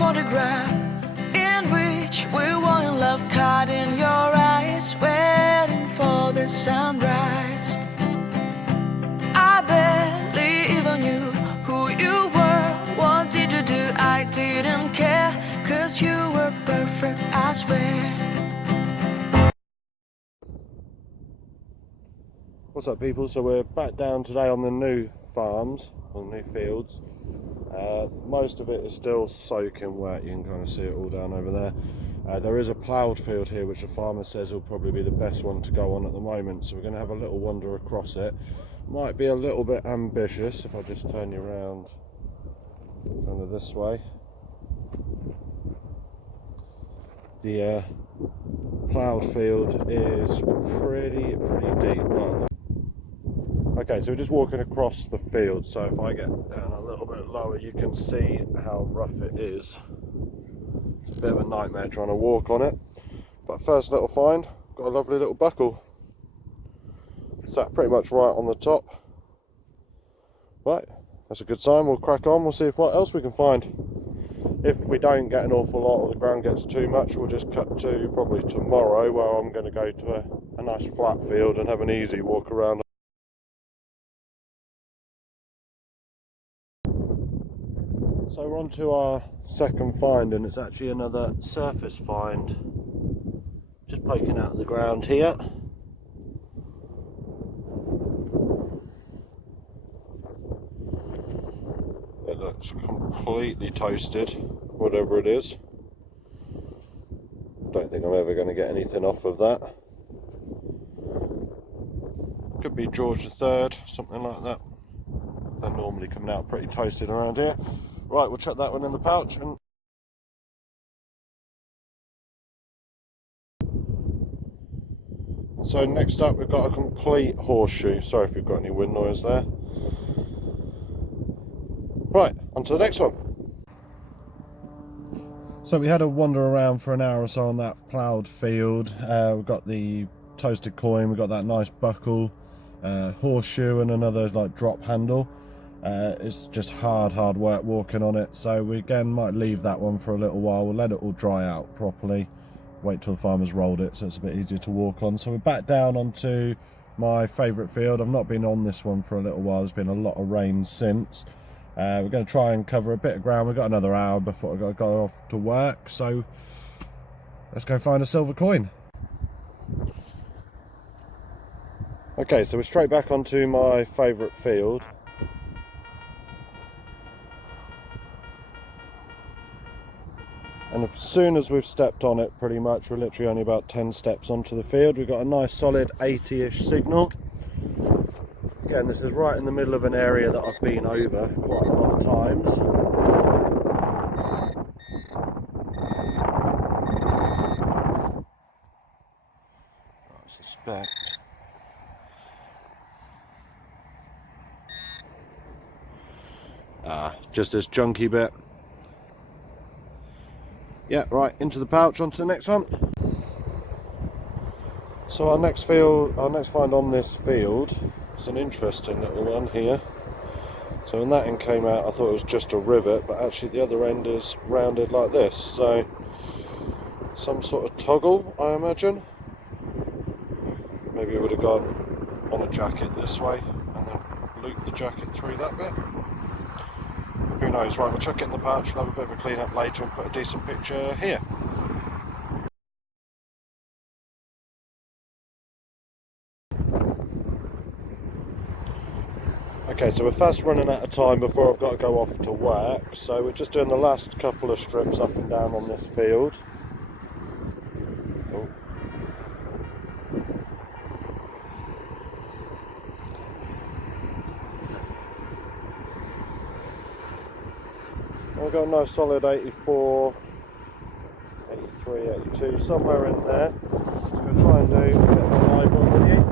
photograph in which we were in love, caught in your eyes, waiting for the sunrise. I barely even knew who you were. What did you do? I didn't care, 'cause you were perfect, I swear. What's up, people? So we're back down today on the new farms, on new fields. Most of it is still soaking wet. You can kind of see it all down over there. There is a ploughed field here which the farmer says will probably be the best one to go on at the moment, so we're going to have a little wander across it. Might be a little bit ambitious if I just turn you around kind of this way. The ploughed field is pretty deep. Right. Okay, so we're just walking across the field, so if I get down a little bit lower you can see how rough it is. It's a bit of a nightmare trying to walk on it. But first little find, got a lovely little buckle. Sat pretty much right on the top. Right, that's a good sign. We'll crack on, we'll see what else we can find. If we don't get an awful lot or the ground gets too much, we'll just cut to probably tomorrow, where I'm going to go to a nice flat field and have an easy walk around. So we're on to our second find, and it's actually another surface find. Just poking out of the ground here. It looks completely toasted, whatever it is. Don't think I'm ever going to get anything off of that. Could be George III, something like that. They're normally coming out pretty toasted around here. Right, we'll chuck that one in the pouch. And so next up we've got a complete horseshoe. Sorry if you've got any wind noise there. Right, on to the next one. So we had a wander around for an hour or so on that ploughed field. We've got the toasted coin, we've got that nice buckle, horseshoe and another like drop handle. It's just hard work walking on it, so we again might leave that one for a little while. We'll let it all dry out properly, wait till the farmer's rolled it so it's a bit easier to walk on. So we're back down onto my favourite field. I've not been on this one for a little while, there's been a lot of rain since. We're going to try and cover a bit of ground. We've got another hour before I've got to go off to work, so let's go find a silver coin. Okay, so we're straight back onto my favourite field. And as soon as we've stepped on it, pretty much, we're literally only about 10 steps onto the field. We've got a nice solid 80-ish signal. Again, this is right in the middle of an area that I've been over quite a lot of times. I suspect. Just this junky bit. Yeah, right, into the pouch, onto the next one. So our next find on this field, it's an interesting little one here. So when that end came out, I thought it was just a rivet, but actually the other end is rounded like this. So some sort of toggle, I imagine. Maybe it would have gone on a jacket this way and then looped the jacket through that bit. Who knows? Right, we'll chuck it in the pouch, we'll have a bit of a clean up later and put a decent picture here. Okay, so we're fast running out of time before I've got to go off to work, so we're just doing the last couple of strips up and down on this field. Oh. I've got a nice solid 84, 83, 82, somewhere in there. So I'm going to try and do a bit of a live one with you.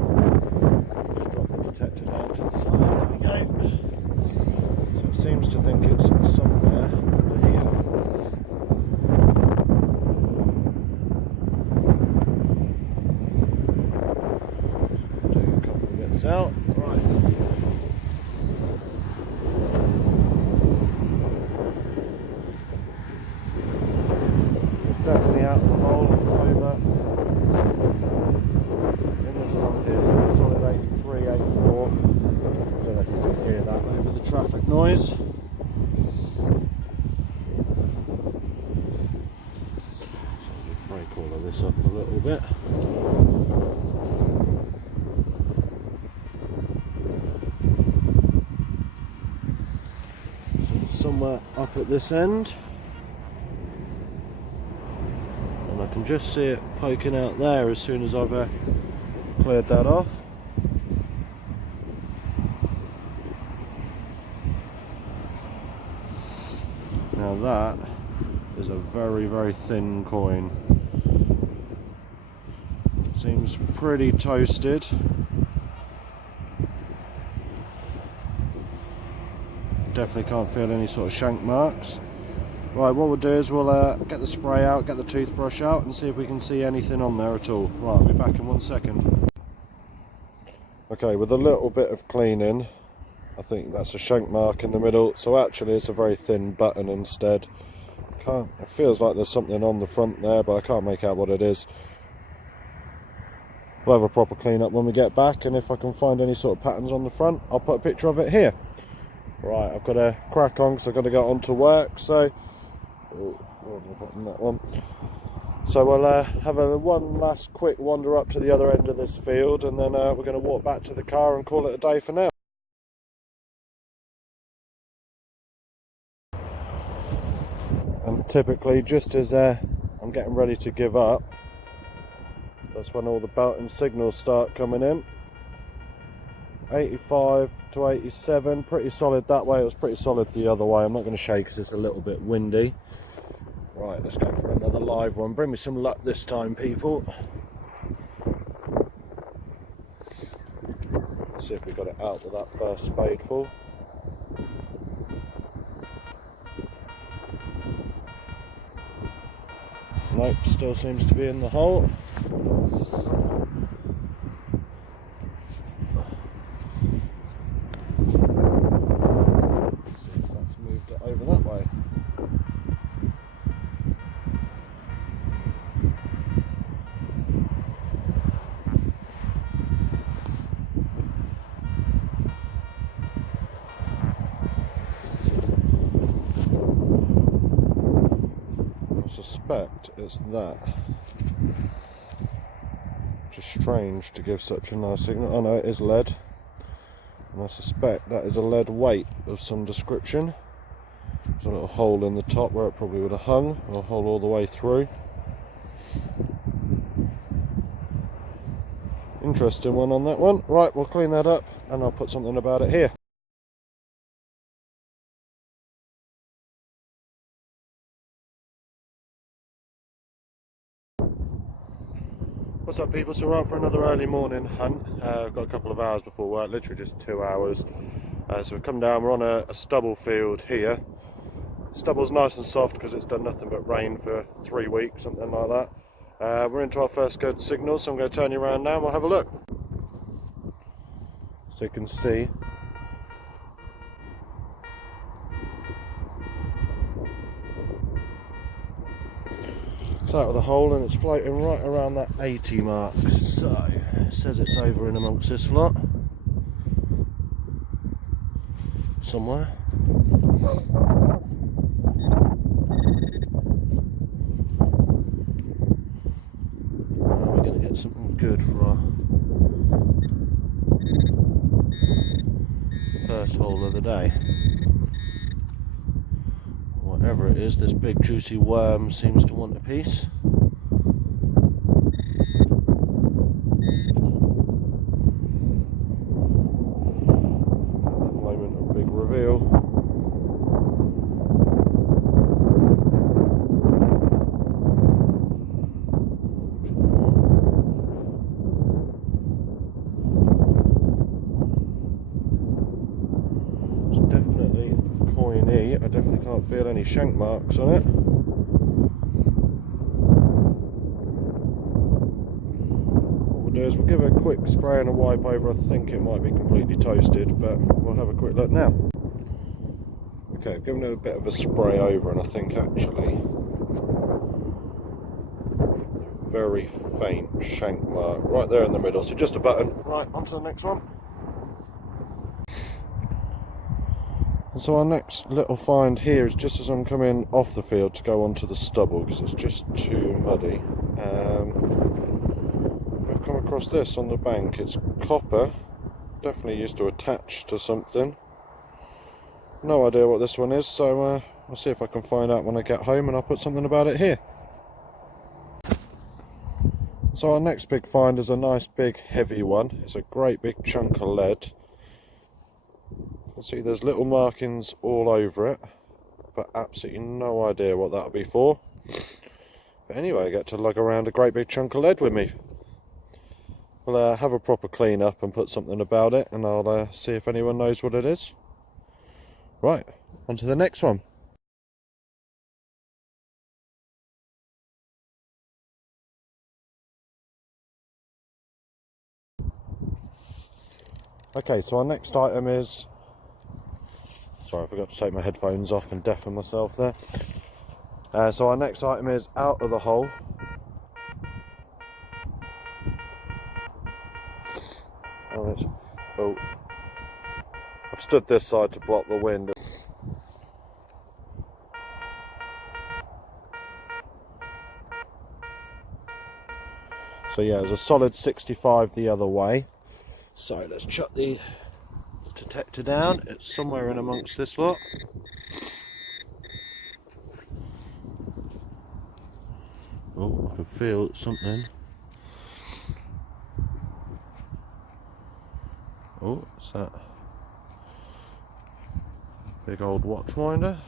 Just drop the detector down to the side, there we go. So it seems to think it's somewhere under here. Do a couple of bits out, right. noise. Break all of this up a little bit. So somewhere up at this end, and I can just see it poking out there as soon as I've cleared that off. Now that is a very, very thin coin. Seems pretty toasted. Definitely can't feel any sort of shank marks. Right, what we'll do is we'll get the spray out, get the toothbrush out, and see if we can see anything on there at all. Right, I'll be back in 1 second. Okay, with a little bit of cleaning, I think that's a shank mark in the middle. So actually it's a very thin button instead. It feels like there's something on the front there, but I can't make out what it is. We'll have a proper clean up when we get back, and if I can find any sort of patterns on the front, I'll put a picture of it here. Right, I've got to crack on because I've got to go on to work, so that one. So we'll have one last quick wander up to the other end of this field, and then we're going to walk back to the car and call it a day for now. And typically, just as I'm getting ready to give up, that's when all the belt and signals start coming in. 85 to 87, pretty solid that way. It was pretty solid the other way. I'm not going to shake because it's a little bit windy. Right, let's go for another live one. Bring me some luck this time, people. Let's see if we got it out with that first spadeful. Nope, still seems to be in the hole. Let's see if that's moved it over that way. I suspect it's that. Just strange to give such a nice signal. Oh no, it is lead, and I suspect that is a lead weight of some description. There's a little hole in the top where it probably would have hung, or a hole all the way through. Interesting one on that one. Right, we'll clean that up and I'll put something about it here. What's up, people? So we're out for another early morning hunt. I've got a couple of hours before work, literally just 2 hours. So we've come down, we're on a stubble field here. Stubble's nice and soft because it's done nothing but rain for 3 weeks, something like that. We're into our first good signal, so I'm going to turn you around now and we'll have a look. So you can see, it's out of the hole and it's floating right around that 80 mark. So it says it's over in amongst this lot somewhere. We're going to get something good for our first hole of the day. Whatever it is, this big juicy worm seems to want a piece. That moment of big reveal. It's definitely coiny. I definitely can't feel any shank marks on it. What we'll do is we'll give it a quick spray and a wipe over. I think it might be completely toasted, but we'll have a quick look now. Okay, I've given it a bit of a spray over, and I think actually very faint shank mark right there in the middle, so just a button. Right, on to the next one. So our next little find here is just as I'm coming off the field to go onto the stubble because it's just too muddy. I've come across this on the bank. It's copper, definitely used to attach to something. No idea what this one is, so I'll see if I can find out when I get home, and I'll put something about it here. So our next big find is a nice big heavy one. It's a great big chunk of lead. You can see there's little markings all over it, but absolutely no idea what that'll be for. But anyway, I get to lug around a great big chunk of lead with me. We'll have a proper clean up and put something about it, and I'll see if anyone knows what it is. Right, on to the next one. Okay, so our next item is... Sorry, I forgot to take my headphones off and deafen myself there. So our next item is out of the hole. And it's... Oh. I've stood this side to block the wind. So yeah, there's a solid 65 the other way. So let's chuck the detector down. It's somewhere in amongst this lot. Oh, I can feel something. Oh, what's that? Big old watch winder.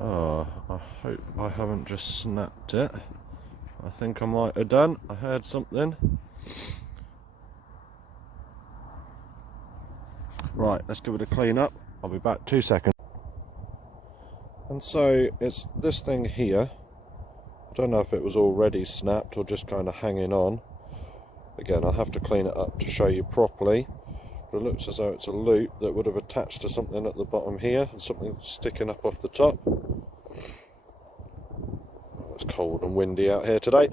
Oh, I hope I haven't just snapped it. I think I might have done. I heard something. Right, let's give it a clean up. I'll be back 2 seconds. And so it's this thing here. I don't know if it was already snapped or just kind of hanging on. Again, I'll have to clean it up to show you properly. But it looks as though it's a loop that would have attached to something at the bottom here and something sticking up off the top. It's cold and windy out here today.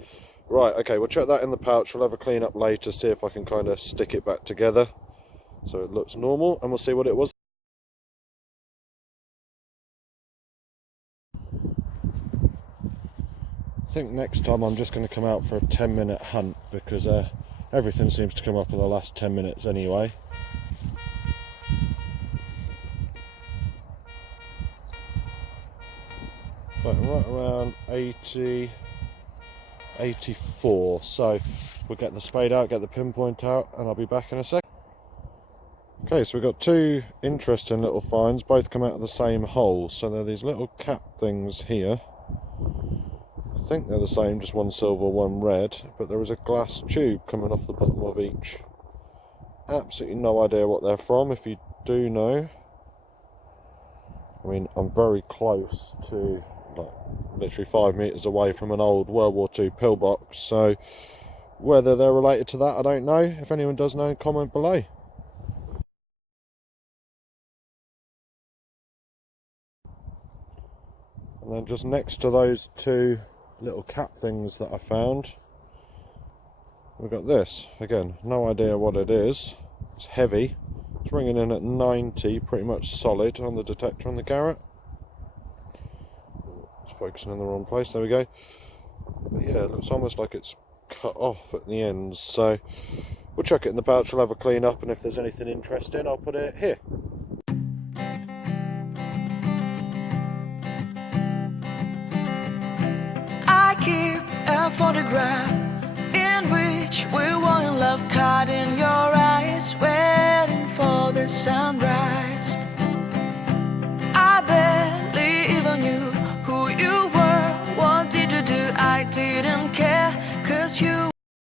Right, okay, we'll check that in the pouch. We'll have a clean up later, see if I can kind of stick it back together so it looks normal, and we'll see what it was. I think next time I'm just going to come out for a 10-minute hunt because everything seems to come up in the last 10 minutes anyway. Right around 80, 84, so we'll get the spade out, get the pinpoint out, and I'll be back in a sec. Okay, so we've got two interesting little finds, both come out of the same hole. So they're these little cap things here. I think they're the same, just one silver, one red, but there is a glass tube coming off the bottom of each. Absolutely no idea what they're from. If you do know, I mean, I'm very close to, like, literally 5 meters away from an old World War II pillbox, so whether they're related to that, I don't know. If anyone does know, comment below. And then just next to those two little cap things that I found, we've got this. Again, no idea what it is. It's heavy. It's ringing in at 90, pretty much solid on the detector on the Garrett. It's focusing in the wrong place, there we go. But yeah, it looks almost like it's cut off at the ends, so we'll chuck it in the pouch, we'll have a clean up, and if there's anything interesting, I'll put it here. I keep a photograph in which we were in love, caught in your eyes, waiting for the sun.